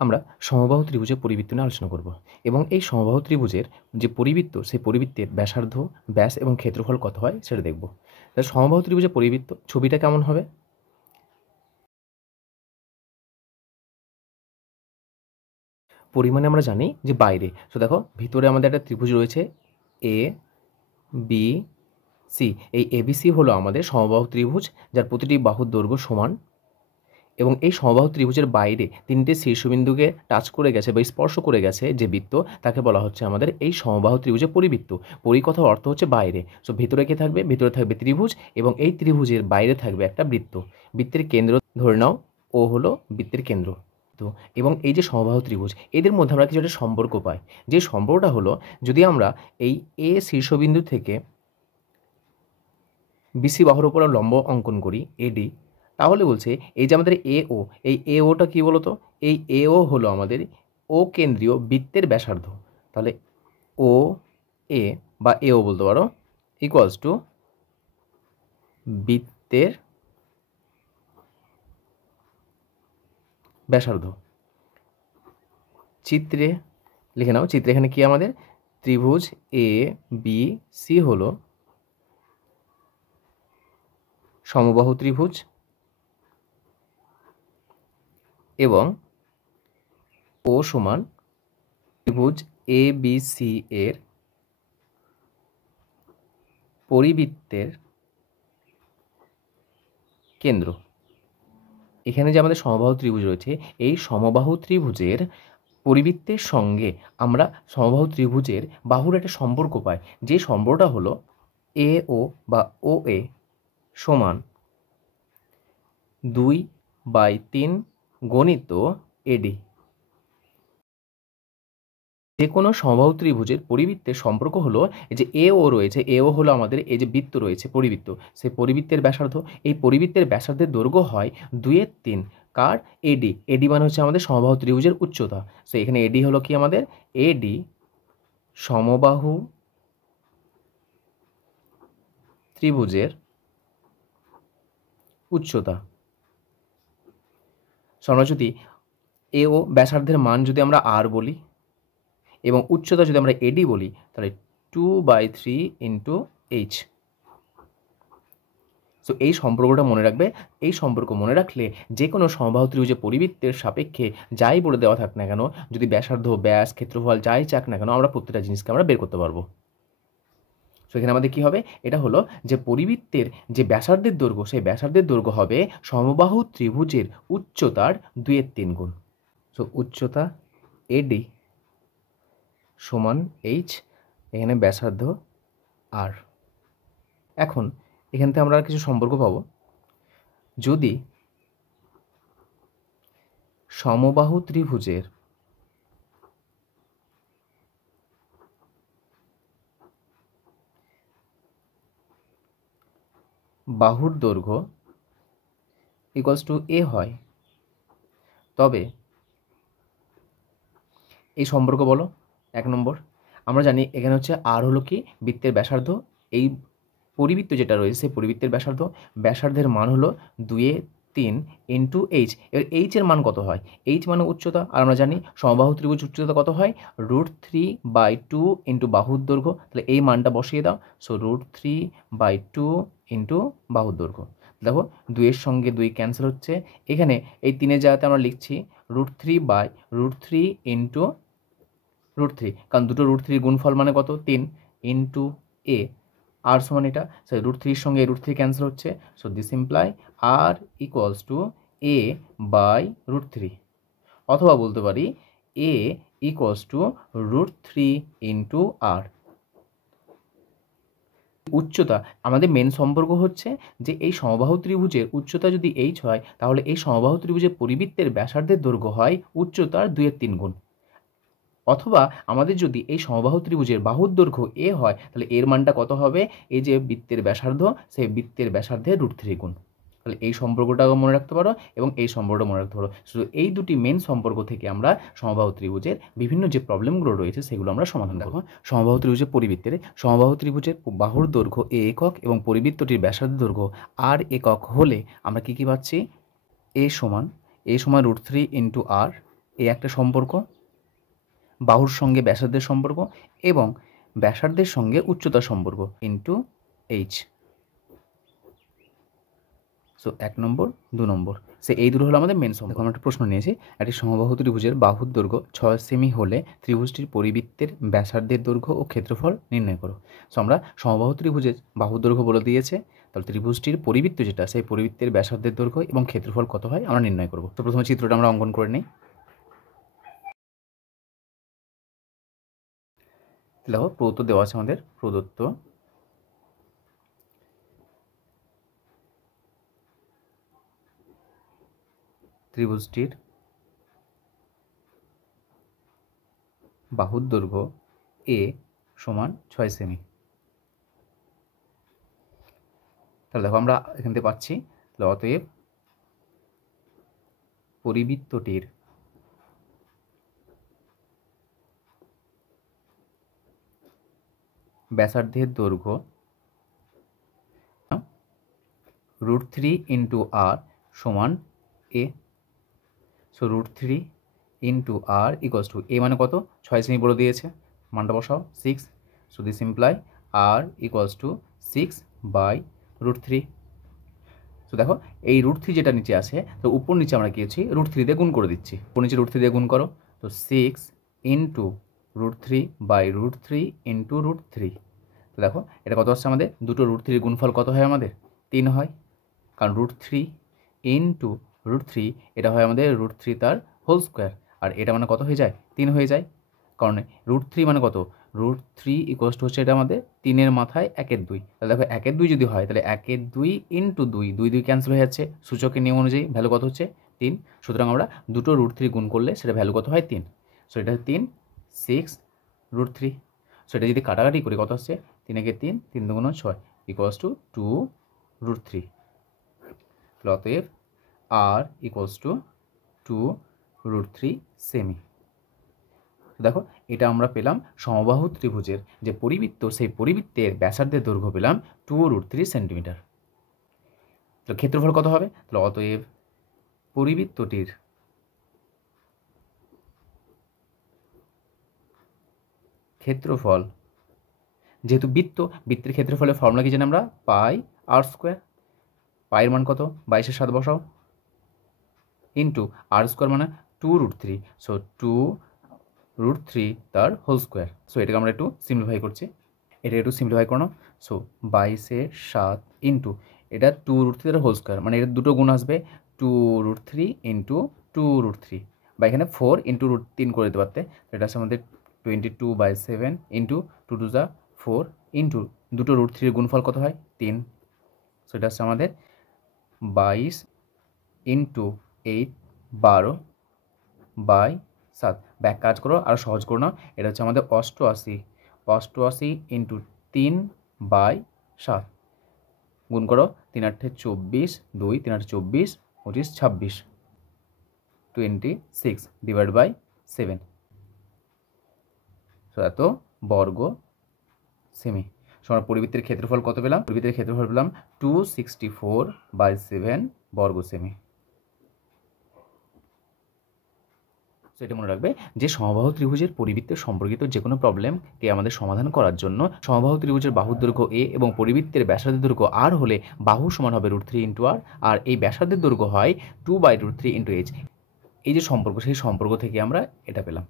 আমরা সমবাহু ত্রিভুজের পরিবৃত্ত নিয়ে আলোচনা করব এবং এই সমবাহু ত্রিভুজের যে পরিবৃত্ত সেই পরিবৃত্তের ব্যাসার্ধ, ব্যাস এবং ক্ষেত্রফল কত হয় সেটা দেখব। তাহলে সমবাহু ত্রিভুজের পরিবৃত্ত ছবিটা কেমন হবে? পরিমাণে আমরা জানি যে বাইরে, তো দেখো ভিতরে আমাদের একটা ত্রিভুজ রয়েছে এ বি সি। এই এবিসি হলো আমাদের সমবাহু ত্রিভুজ, যার প্রতিটি বাহুর দৈর্ঘ্য সমান এবং এই সমবাহু ত্রিভুজের বাইরে তিনটে শীর্ষবিন্দুকে টাচ করে গেছে বা স্পর্শ করে গেছে যে বৃত্ত, তাকে বলা হচ্ছে আমাদের এই সমবাহু ত্রিভুজের পরিবৃত্ত। পরিকথার অর্থ হচ্ছে বাইরে। সো ভিতরে কে থাকবে? ভিতরে থাকবে ত্রিভুজ এবং এই ত্রিভুজের বাইরে থাকবে একটা বৃত্ত। বৃত্তের কেন্দ্র ধরে নাও ও হলো বৃত্তের কেন্দ্র। তো এবং এই যে সমবাহু ত্রিভুজ, এদের মধ্যে আমরা কিছু একটা সম্পর্ক পাই। যে সম্পর্কটা হলো, যদি আমরা এই এ শীর্ষবিন্দু থেকে বিসি বাহুর উপর লম্ব অঙ্কন করি এডি, তাহলে বলছে এই যে আমাদের এ ও, এই এ ওটা কী বলো তো? এই এ ও হলো আমাদের ও কেন্দ্রীয় বৃত্তের ব্যাসার্ধ। তাহলে ও এ বা এ ও বলতে পারো ইকুয়ালস টু বৃত্তের ব্যাসার্ধ। চিত্রে লিখে নাও, চিত্রে এখানে কি আমাদের ত্রিভুজ এ বি সি হলো সমবাহু ত্রিভুজ এবং ও সমান ত্রিভুজ এ বি সি এর পরিবৃত্তের কেন্দ্র। এখানে যে আমাদের সমবাহু ত্রিভুজ রয়েছে, এই সমবাহু ত্রিভুজের পরিবৃত্তের সঙ্গে আমরা সমবাহু ত্রিভুজের বাহুর একটা সম্পর্ক পাই। যে সম্পর্কটা হলো এ ও বা ও এ সমান 2/3 গণিত এডি। যে কোনো সমবাহু ত্রিভুজের পরিবৃত্তের সম্পর্ক হলো যে এ ও রয়েছে, এ ও হলো আমাদের এই যে বৃত্ত রয়েছে পরিবৃত্ত, সেই পরিবৃত্তের ব্যাসার্ধ। এই পরিবৃত্তের ব্যাসার্ধের দৈর্ঘ্য হয় 2/3 কার? এডি। এডি মানে হচ্ছে আমাদের সমবাহু ত্রিভুজের উচ্চতা। সো এখানে এডি হলো কি আমাদের? এডি সমবাহু ত্রিভুজের উচ্চতা। সো আমরা যদি এ ও ব্যাসার্ধের মান যদি আমরা আর বলি এবং উচ্চতা যদি আমরা এডি বলি, তাহলে 2/3 ইন্টু এইচ। সো এই সম্পর্কটা মনে রাখবে। এই সম্পর্ক মনে রাখলে যে কোনো সমবাহু ত্রিভুজের পরিবৃত্তের সাপেক্ষে যাই বলে দেওয়া থাক না কেন, যদি ব্যাসার্ধ, ব্যাস, ক্ষেত্রফল যাই চাক না কেন, আমরা প্রত্যেকটা জিনিসকে আমরা বের করতে পারবো। সো এখানে আমাদের কী হবে? এটা হলো যে পরিবৃত্তের যে ব্যাসার্ধের দৈর্ঘ্য, সেই ব্যাসার্ধের দৈর্ঘ্য হবে সমবাহু ত্রিভুজের উচ্চতার 2/3 গুণ। সো উচ্চতা এডি সমান এইচ, এখানে ব্যাসার্ধ আর। এখন এখান থেকে আমরা কিছু সম্পর্ক পাবো। যদি সমবাহু ত্রিভুজের বাহুর দৈর্ঘ্য ইকুয়ালস টু এ হয়, তবে এই সম্পর্ক বলো। 1 নম্বর, আমরা জানি এখানে হচ্ছে আর হলো কি? বৃত্তের ব্যাসার্ধ। এই পরিবৃত্ত যেটা রয়েছে সেই পরিবৃত্তের ব্যাসার্ধ, ব্যাসার্ধের মান হলো 2/3 ইন্টু এইচ। এবার এইচের মান কত হয়? এইচ মানে উচ্চতা, আর আমরা জানি সমবাহু ত্রিভুজ উচ্চতা কত হয়? √3/2 ইন্টু বাহুর দৈর্ঘ্য। তাহলে এই মানটা বসিয়ে দাও। সো √3/2 ইন্টু বাহুর দৈর্ঘ্য। দেখো 2-এর সঙ্গে 2 ক্যান্সেল হচ্ছে। এখানে এই 3-এর জায়গাতে আমরা লিখছি √3/√3 ইন্টু √3, কারণ দুটো √3 গুণফল মানে কত? 3 ইন্টু এ। আর সমান এটা, সো √3-এর সঙ্গে √3 ক্যান্সেল হচ্ছে। So this imply R equals to a/√3, অথবা বলতে পারি a equals to √3 into R. উচ্চতা আমাদের মেন সম্পর্ক হচ্ছে যে এই সমবাহু ত্রিভুজের উচ্চতা যদি এইচ হয়, তাহলে এই সমবাহু ত্রিভুজের পরিবৃত্তের ব্যাসার্ধের দৈর্ঘ্য হয় উচ্চতার 2/3 গুণ। অথবা আমাদের যদি এই সমবাহু ত্রিভুজের বাহুর দৈর্ঘ্য এ হয়, তাহলে এর মানটা কত হবে? এই যে বৃত্তের ব্যাসার্ধ, সেই বৃত্তের ব্যাসার্ধের √3 গুণ। তাহলে এই সম্পর্কটাও মনে রাখতে পারো এবং এই সম্পর্কটা মনে রাখতে পারো। শুধু এই দুটি মেন সম্পর্ক থেকে আমরা সমবাহু ত্রিভুজের বিভিন্ন যে প্রবলেমগুলো রয়েছে সেগুলো আমরা সমাধান করব। সমবাহু ত্রিভুজের পরিবৃত্তের সমবাহু ত্রিভুজের বাহুর দৈর্ঘ্য এ একক এবং পরিবৃত্তটির ব্যাসার্ধ দৈর্ঘ্য আর একক হলে আমরা কী কী পাচ্ছি? এ সমান √3 ইন্টু আর এই একটা সম্পর্ক, বাহুর সঙ্গে ব্যাসার্ধের সম্পর্ক এবং ব্যাসার্ধের সঙ্গে উচ্চতার সম্পর্ক ইন্টু এইচ। সো 1 নম্বর 2 নম্বর সে এই দুটো হলো আমাদের মেন সম্পর্ক। আমরা একটা প্রশ্ন নিয়েছি, একটি সমবাহু ত্রিভুজের বাহুর দৈর্ঘ্য 6 সেমি হলে ত্রিভুজটির পরিবৃত্তের ব্যাসার্ধের দৈর্ঘ্য ও ক্ষেত্রফল নির্ণয় করো। সো আমরা সমবাহু ত্রিভুজের বাহুর দৈর্ঘ্য বলে দিয়েছে, তাহলে ত্রিভুজটির পরিবৃত্ত যেটা সেই পরিবৃত্তের ব্যাসার্ধের দৈর্ঘ্য এবং ক্ষেত্রফল কত হয় আমরা নির্ণয় করব। তো প্রথমে চিত্রটা আমরা অঙ্কন করে নিই। দেখো প্রদত্ত দেওয়া আছে আমাদের, প্রদত্ত ত্রিভুজটির বাহুর দৈর্ঘ্য এ সমান 6 সেমি। তাহলে দেখো আমরা এখান থেকে পাচ্ছি, তাহলে অতএব পরিবৃত্তটির ব্যাসার্ধের দৈর্ঘ্য √3 ইন্টু আর সমান a. So √3 into r equals to a মানে কত, 6 সেমি বলে দিয়েছে, মানটা বসাও 6। So this imply R equals to 6/√3। So দেখো এই √3 যেটা নিচে আছে, তো উপর নিচে আমরা কি হচ্ছি √3 দিয়ে গুণ করে দিচ্ছি, উপর নিচে √3 দিয়ে গুণ করো, তো 6 ইন্টু √3/√3 ইন্টু √3। তো দেখো এটা কত আসছে আমাদের, দুটো √3 গুণফল কত হয় আমাদের 3 হয়, কারণ √3 ইন্টু √3 এটা হয় আমাদের √3 তার হোল স্কোয়ার, আর এটা মানে কত হয়ে যায় 3 হয়ে যায়, কারণ √3 মানে কত, √3 ইকুয়ালস টু হচ্ছে এটা আমাদের 3-এর মাথায় 1/2। তাহলে দেখো 1/2 যদি হয় তাহলে 1/2 ইন্টু 2, 2 ক্যান্সেল হয়ে যাচ্ছে, সূচকের নিয়ম অনুযায়ী ভ্যালু কত হচ্ছে 3। সুতরাং আমরা দুটো √3 গুণ করলে সেটা ভ্যালু কত হয় 3। সো এটা 3 6√3। সো এটা যদি কাটাকাটি করি কত আসছে, 3 একে 3, 3 দুগুণ 6 ইকুয়ালস টু 2√3। অতএব আর ইকুয়ালস টু 2√3 সেমি। দেখো এটা আমরা পেলাম সমবাহু ত্রিভুজের যে পরিবৃত্ত, সেই পরিবৃত্তের ব্যাসার্ধের দৈর্ঘ্য পেলাম 2√3 সেন্টিমিটার। তো ক্ষেত্রফল কত হবে, তাহলে অতএব পরিবৃত্তটির ক্ষেত্রফল, যেহেতু বৃত্তের ক্ষেত্রফলের ফর্মুলা কি জানি আমরা, πr²। পায়ের মান কত, 22-এর 7 বসাও, ইন্টু r² মানে 2√3। সো 2√3 তার হোল স্কোয়ার। সো এটাকে আমরা একটু সিম্পলিফাই করছি, এটা একটু সিম্পলিফাই করো। সো 22-এর 7 ইন্টু এটা 2√3 তার হোল স্কোয়ার, মানে এটা দুটো গুণ আসবে 2√3 ইন্টু 2√3, বা এখানে 4 ইন্টু √3 করে দিতে পারতে, এটা আছে আমাদের 22/7 ইন্টু 2 2 4 ইন্টু দুটো √3 গুণফল কত হয় 3। সো এটা হচ্ছে আমাদের 22 ইন্টু 8 12/7। ব্যাক কাজ করো আর সহজ করো না, এটা হচ্ছে আমাদের 88 ইন্টু 3/7 গুণ করো, 3 8 24, 2 3 8 24, 25 26, 26 ডিভাইড বাই 7। সো এত বর্গ সেমি। সো আমরা পরিবৃত্তের ক্ষেত্রফল কত পেলাম, পরিবৃত্তের ক্ষেত্রফল পেলাম 264/7 বর্গ সেমি। সো এটা মনে রাখবে যে সমবাহু ত্রিভুজের পরিবৃত্তের সম্পর্কিত যে কোনো প্রবলেমকে আমাদের সমাধান করার জন্য সমবাহু ত্রিভুজের বাহুর দৈর্ঘ্য এ এবং পরিবৃত্তের ব্যাসার্ধের দৈর্ঘ্য আর হলে বাহু সমান হবে √3 ইন্টু আর, আর এই ব্যাসার্ধের দৈর্ঘ্য হয় 2/√3 ইন্টু এইচ। এই যে সম্পর্ক, সেই সম্পর্ক থেকে আমরা এটা পেলাম।